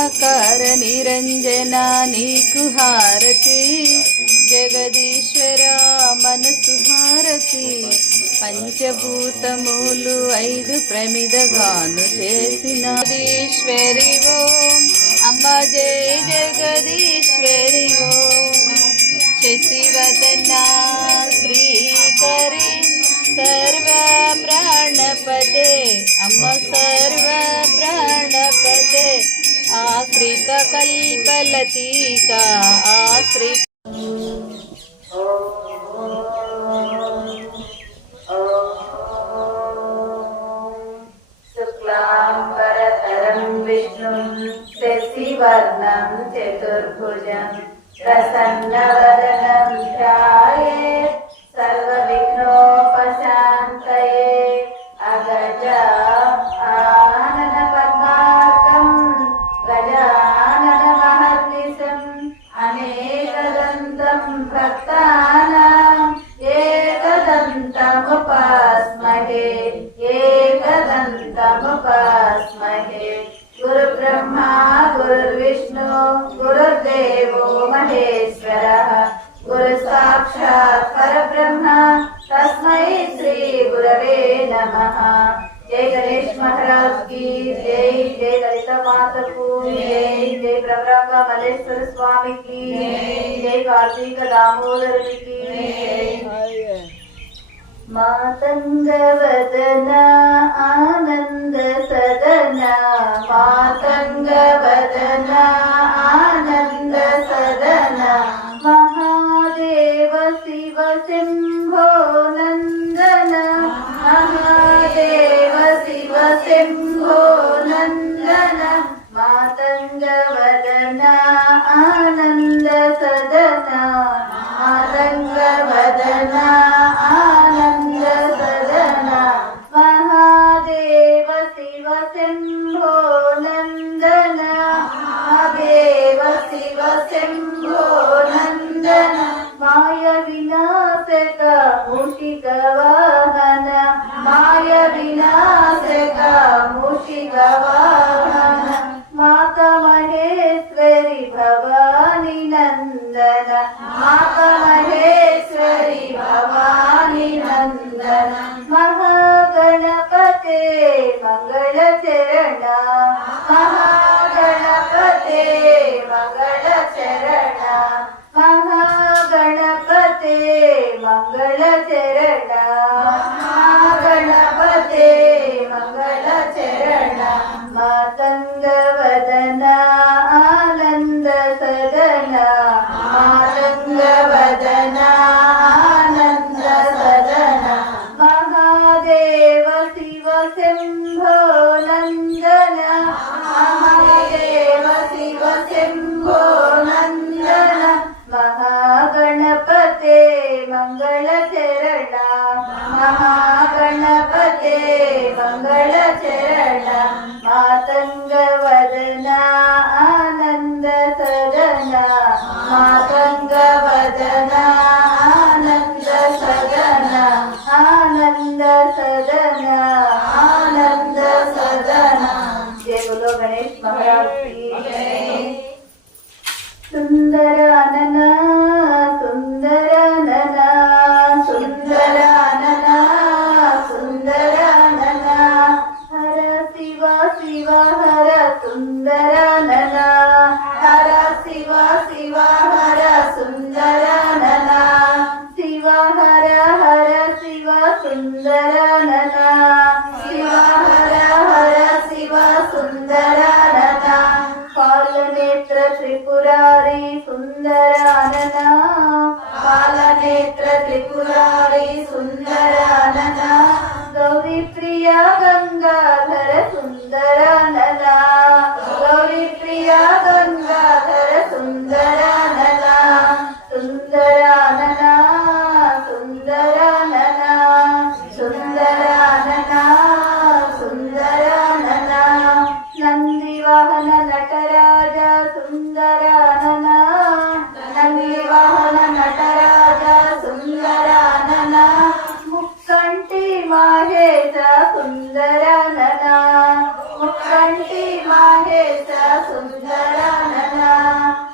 ఆకార నిరంజన నీకు హారతి. జగదీశ్వర మనసు హారతి. పంచభూతములు ఐదు ప్రమిదగాను చేసిన ఈశ్వరి ఓం అమ్మ జయ జగదీశ్వరి ఓం శశివదనా శ్రీకరి సర్వ ప్రాణపదే అమ్మ సర్వ ప్రాణపదే आश्रितकल्पलतिका आश्रित विष्णु शशिवर्णं चतुर्भुज प्रसन्न patas. स्वामी की। जय कार्तिक दामोदर की। मातङ्गवदना आनन्द सदना। मातङ्गवदना आनन्द सदना। महादेव शिव शम्भो नन्दन महादेव शिव शम्भो नन्दन मातङ्गवदना Ah, la mia. Maheshwari Bhavani నందన. మాత మహేశ్వరి భవాని నందన. మహాగణపతే మంగళ చరణ మహాగణపతే మంగళ చరణ మహాగణపతే మంగళ చరణ ಮಾತಂಗವದನಾ and uh, శివ శివ హర సుందర నన హర శివ శివ హర సుందర నన శివ హర హర శివ సుందర నన శివ హర హర శివ సుందర నన పాలనేత్ర త్రిపురారి సుందర నన పాలనేత్ర త్రిపురారి సుందర నన గౌరీ ప్రియ గంగా సుందరానదా గౌరీ ప్రియా గంగాధర సుందరానదా సుందరాననా సుందరాననా సుందరాననా సుందరాననా నంది వాహన నటరాజ సుందరాననా నంది వాహన నటరాజ సుందరాననా ముక్కంటి మహేశ సుందర సుందరానన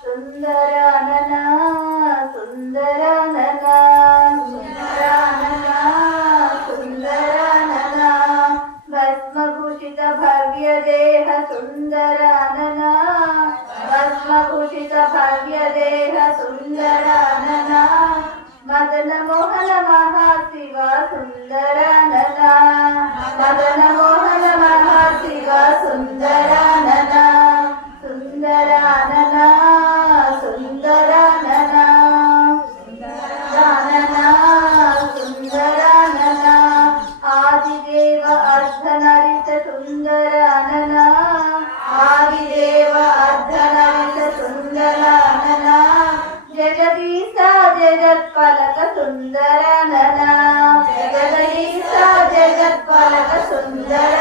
సుందరానన సుందరానన సుందరానన సుందరానన భస్మభూషిత భవ్య దేహ సుందరానన భస్మభూషిత భవ్య దేహ సుందరానన మదన మోహన మహాశివ సుందరానన. మదన సుందరానన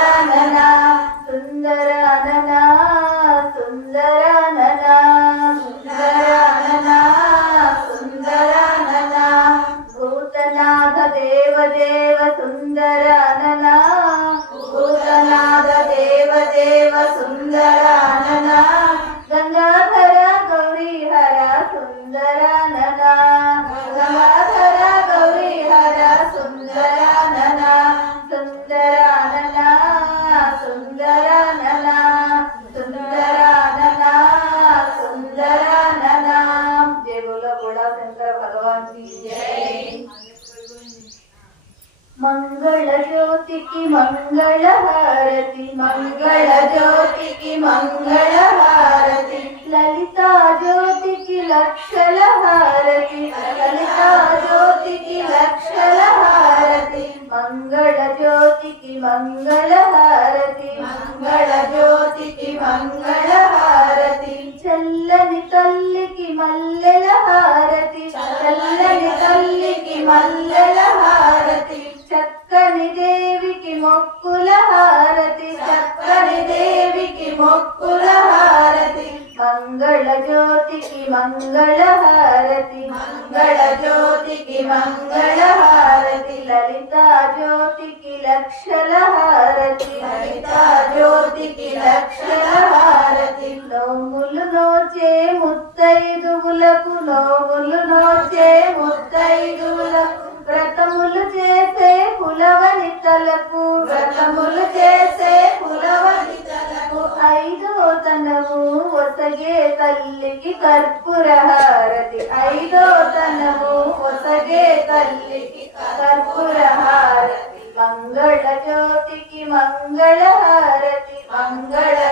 జ్యోతికి మంగళ హారతి మంగళ జ్యోతికి మంగళ హారతి చల్లని తల్లికి మల్లెల హారతి చల్లని తల్లికి మల్లెల హారతి చక్కని దేవికి మొక్కుల హారతి చక్కని దేవికి మొక్కుల హారతి మంగళ జ్యోతికి మంగళ హారతి మంగళ జ్యోతికి మంగళ హారతి లలిత జ్యోతికి లక్షల హారతి. లలిత జ్యోతికి లక్షల హారతి. నోములు నోచే ముత్తైదువులకు నోములు నోచే ముత్తైదువులకు వ్రతములు చేసే కులవనితలకు. వ్రతములు చేసే కులవనితలకు. ఐదో తనము ఒసగే తల్లికి కర్పూర హారతి. ఐదో తనము ఒసగే తల్లికి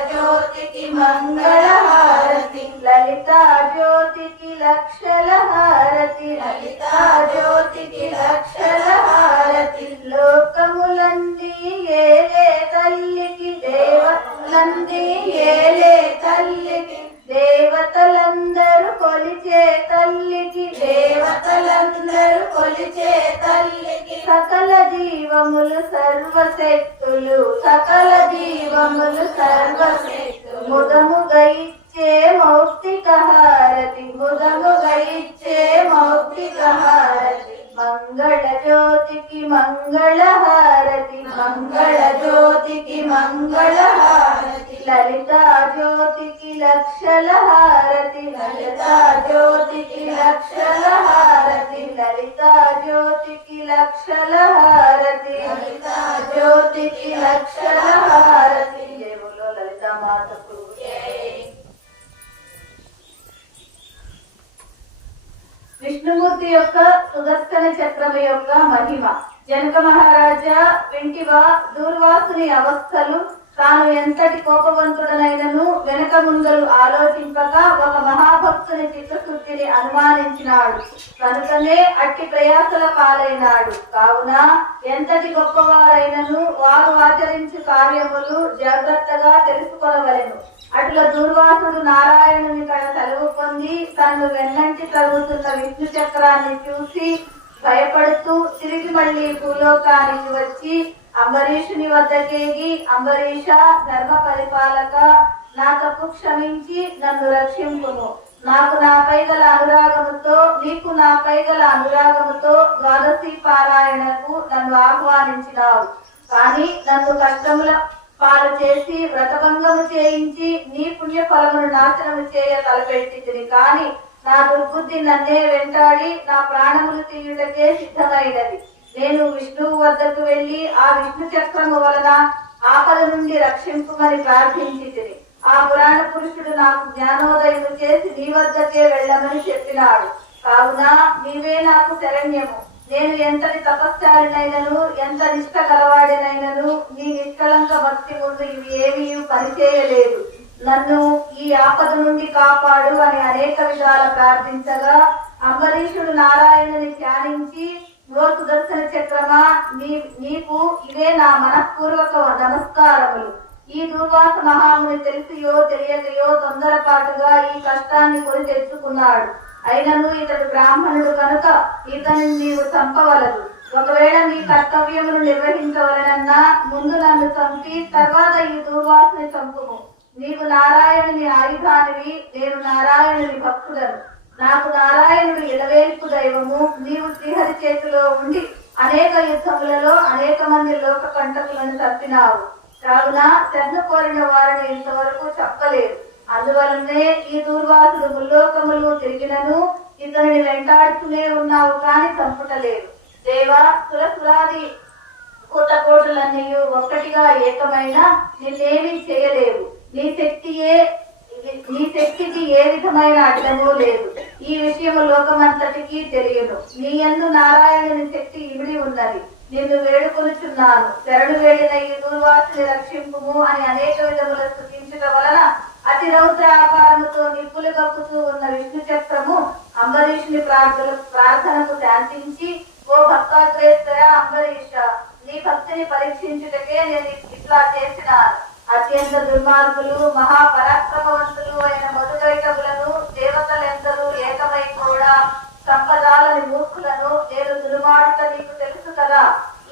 జ్యోతికి మంగళ హారతి లలిత జ్యోతికి లక్షల హారతి లలిత జ్యోతికి లక్షల హారతి లోకములంది ఏలే తల్లికి దేవతలంది ఏలే తల్లికి దేవతలందరూ కొలిచే తల్లికి దేవతలందరూ కొలిచే తల్లికి సకల జీవములు సర్వశక్తులు సకల జీవములు సర్వశక్తులు. ముదము గయిచ్చే మౌక్తిక హారతి ముదముగా ఇచ్చే మౌక్తిక హారతి. మంగళ జ్యోతికి మంగళ హారతి మంగళ జ్యోతికి మంగళ హారతి లలిత జ్యోతికి లక్షల హారతి లలితా జ్యోతికి లక్షల వింటివా దూర్వాసుని అవస్థలు తాను ఎంతటి కోపవంతుడనైనను వెనక ముందరు ఆలోచింపక ఒక మహాభక్తుని చిత్తశుద్ధిని అనుమానించినాడు. కనుకనే అట్టి ప్రయాసల పాలైనాడు. కావున ఎంతటి గొప్పవారైనను వారు ఆచరించు కార్యములు జాగ్రత్తగా తెలుసుకొనవలెను. అట్లా దూర్వాసుడు నారాయణుని కడ తలువు పొంది తను వెన్నంటి తరుగుతున్న విష్ణు చక్రాన్ని చూసి భయపడుతూ తిరిగి మళ్ళీ భూలోకానికి వచ్చి అంబరీషుని వద్దకేగి అంబరీష ధర్మ పరిపాలక నా తప్పు క్షమించి నన్ను రక్షింపును నాకు నాపై గల అనురాగముతో నీకు నాపై గల అనురాగముతో ద్వాదశి పారాయణకు నన్ను ఆహ్వానించినావు. కానీ నన్ను కష్టముల పాలు చేసి వ్రతభంగము చేయించి నీ పుణ్య ఫలమును నాశనము చేయ తలపెట్టి కానీ నా దుర్బుద్ధి నన్నే వెంటాడి నా ప్రాణములు తీయుటకే సిద్ధమైనది. నేను విష్ణువు వద్దకు వెళ్ళి ఆ విష్ణు చక్రము వలన ఆపద నుండి రక్షింపుమని ప్రార్థించి ఆ పురాణ పురుషుడు నాకు జ్ఞానోదయం చేసి నీ వద్దకే వెళ్ళమని చెప్పినాడు. కావున నీవే నాకు శరణ్యము. నేను ఎంతటి తపస్సారినైనను ఎంత నిష్ట గలవాడినైనను నీ నిష్కలంక భక్తి ముందు ఇవి ఏమీ పనిచేయలేదు నన్ను ఈ ఆపద నుండి కాపాడు అని అనేక విధాల ప్రార్థించగా అంబరీషుడు నారాయణుని ధ్యానించి ఓ దర్శన చక్రమా నీ నీకు ఇవే నా మనఃపూర్వక నమస్కారములు. ఈ దుర్వాస మహాముని తెలిసియో తెలియకయో తొందరపాటుగా ఈ కష్టాన్ని కొని తెచ్చుకున్నాడు. అయినను ఇతడు బ్రాహ్మణుడు కనుక ఇతని నీవు చంపవలదు. ఒకవేళ నీ కర్తవ్యమును నిర్వహించవలనన్నా ముందు నన్ను చంపి తర్వాత ఈ దుర్వాసని చంపుము. నీవు నారాయణుని ఆయుధానివి నేను నారాయణుని భక్తుడను. నాకు నారాయణుడు ఇలవేల్పు దైవము నీవు శ్రీహరి చేతిలో ఉండి అనేక యుద్ధములలో అనేక మంది లోక కంటకులను తప్పినావు. కావున శ్రద్ధ కోరిన వారిని ఇంతవరకు చెప్పలేదు. అందువలనే ఈ దూర్వాసుడు ముల్లోకములు తిరిగినను ఇతనిని వెంటాడుతూనే ఉన్నావు కాని చంపుటలేదు. దేవా సురసురాది కూతకోటులన్నీ ఒక్కటిగా ఏకమైన నిన్నేమీ చేయలేవు. నీ శక్తియే నీ శక్తికి ఏ విధమైన అడ్డము లేదు. ఈ విషయము లోకమంతటికి తెలియను నీ యందు నారాయణుని శక్తి ఇమిడి ఉన్నది. నిన్ను వేడుకొనుచున్నాను. శరణు వేడిన ఈ దూర్వాసుని రక్షింపుము అని అనేక విధముల స్థుతించడం వలన అతి రౌద్ర ఆకారముతో నిప్పులు కప్పుతూ ఉన్న విష్ణు చక్రము అంబరీషుని ప్రార్థన ప్రార్థనకు శాంతించి ఓ భక్తాగ్రేస్తర అంబరీష నీ భక్తిని పరీక్షించుటకే నేను ఇట్లా చేసినాను. అత్యంత దుర్మార్గులు మహాపరాక్రమవంతులు అయిన మధుగైటములను దేవతలెందరూ ఏకమై కూడా సంపదాలని మూర్ఖులను నేను దుర్మాడుట నీకు తెలుసు కదా.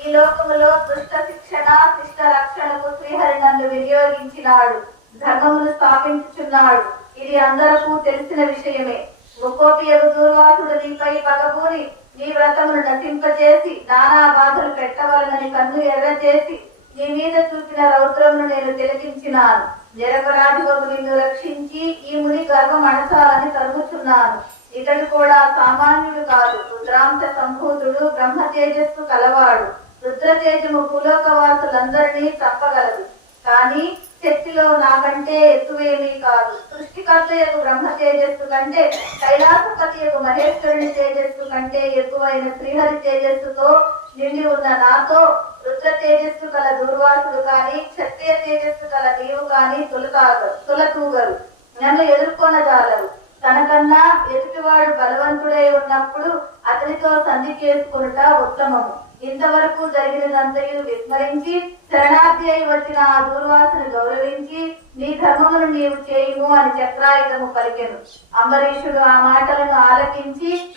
ఈ లోకములో దుష్ట శిక్షణ శిష్ట రక్షణకు శ్రీహరి నన్ను వినియోగించినాడు. ధర్మమును స్థాపించుచున్నాడు. ఇది అందరకు తెలిసిన విషయమే. ముక్కోపియగు దూర్వాసుడు నీపై పగబూరి నీ వ్రతమును నశింపజేసి నానా బాధలు పెట్టవలనని కన్ను ఎర్ర చేసి నీ మీద చూపిన రౌద్రమును నేను తిలకించినాను. నిరపరాధివకు నిన్ను రక్షించి ఈ ముని గర్వం అణచాలని తరుగుతున్నాను ఇతడు కూడా సామాన్యుడు కాదు రుద్రాంశ సంభూతుడు బ్రహ్మ తేజస్సు కలవాడు. రుద్ర తేజము భూలోకవాసులందరినీ తప్పగలదు. కానీ శక్తిలో నాకంటే ఎక్కువేమీ కాదు. సృష్టికర్త యొక్క బ్రహ్మ తేజస్సు కంటే కైలాసపతి యొక్క మహేశ్వరుని తేజస్సు కంటే ఎక్కువైన శ్రీహరి తేజస్సుతో నిండి ఉన్న నాతో రుద్ర తేజస్సు గల దుర్వాసుడు కాని క్షత్రియ తేజస్సు గల నీవు కాని తులకాగరు తులతూగరు. నన్ను ఎదుర్కొనజాలరు. తనకన్నా ఎదుటివాడు బలవంతుడై ఉన్నప్పుడు అతనితో సంధి చేసుకునుట ఉత్తమము. ఇంతవరకు జరిగినదంతయు విస్మరించి శరణార్థి అయి వచ్చిన ఆ దూర్వాసును గౌరవించి నీ ధర్మమును నీవు చేయుము అని చక్రాయుధము పలికెను. అంబరీషుడు ఆ మాటలను ఆలకించి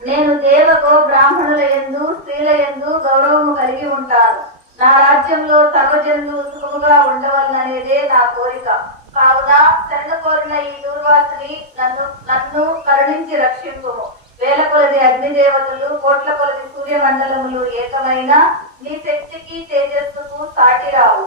నేను దేవగో బ్రాహ్మణుల ఎందు స్త్రీల ఎందు గౌరవము కలిగి ఉంటాను. నా రాజ్యంలో సర్వజనులు సుఖముగా ఉండవలననేదే నా కోరిక. కావున శరణ కోరిన ఈ దూర్వాసుని నన్ను నన్ను కరుణించి రక్షింపుము వేల కొలది అగ్నిదేవతలు కోట్ల కొలది సూర్యమండలములు ఏకమైన నీ శక్తికి తేజస్సుకు సాటి రావు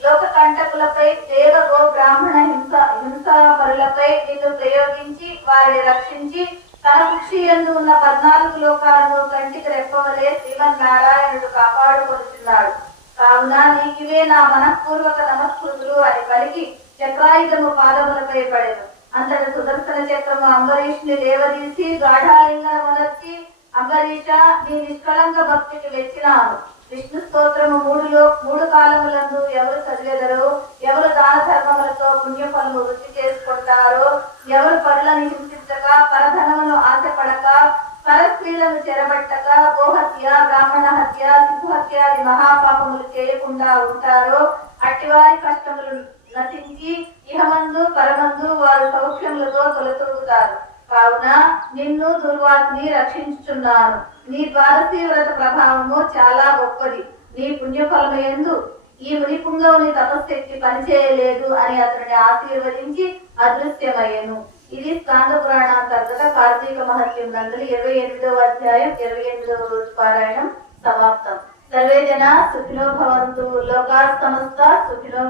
లోక కంటకులపై దేవగో బ్రాహ్మణ హింస హింసాపరులపై నిన్ను ప్రయోగించి వారిని రక్షించి తన కుక్షి ఎందు ఉన్న పద్నాలుగు లోకాలను కంటికి రెప్పవలే శ్రీమన్నారాయణుడు కాపాడుకుంటున్నాడు కావున నీకివే నా మనఃపూర్వక నమస్కృతులు అని పలికి చక్రాయుధము పాదములపై పడేను. అంతటి సుదర్శన చక్రము అంబరీషుని లేవదీసి గాఢాలింగనమునర్చి అంబరీష నీ నిష్కళంక భక్తికి మెచ్చినాను విష్ణు స్తోత్రము మూడులో మూడు కాలములందు ఎవరు చదివేదరు ఎవరు దాన ధర్మములతో పుణ్యఫలము వృద్ధి చేసుకుంటారో ఎవరు పరులను హింసించక పరధనమును ఆశపడక పరస్త్రీలను చెరబట్టక గోహత్య బ్రాహ్మణ హత్య శిశు హత్యాది మహాపాపములు చేయకుండా ఉంటారో అట్టివారి కష్టములు నశించి ఇహమందు పరమందు వారు సౌఖ్యములతో తొలతూగుతారు. కావున నిన్ను దుర్వాసిని రక్షించుచున్నాను. నీ ద్వారసీ తీవ్రత ప్రభావము చాలా గొప్పది. నీ పుణ్యఫలము ఎందు ఈ మునిపుంగవుని తపశక్తి పనిచేయలేదు అని అతనిని ఆశీర్వదించి అదృశ్యమయ్యను. ఇది స్కాంద పురాణాంతర్గత కార్తీక మహత్యం నందులు ఇరవై ఎనిమిదవ అధ్యాయం ఇరవై ఎనిమిదవ రోజు పారాయణం సమాప్తం. సర్వే జన సుఖినో భవంతు. లోకా సమస్త సుఖినో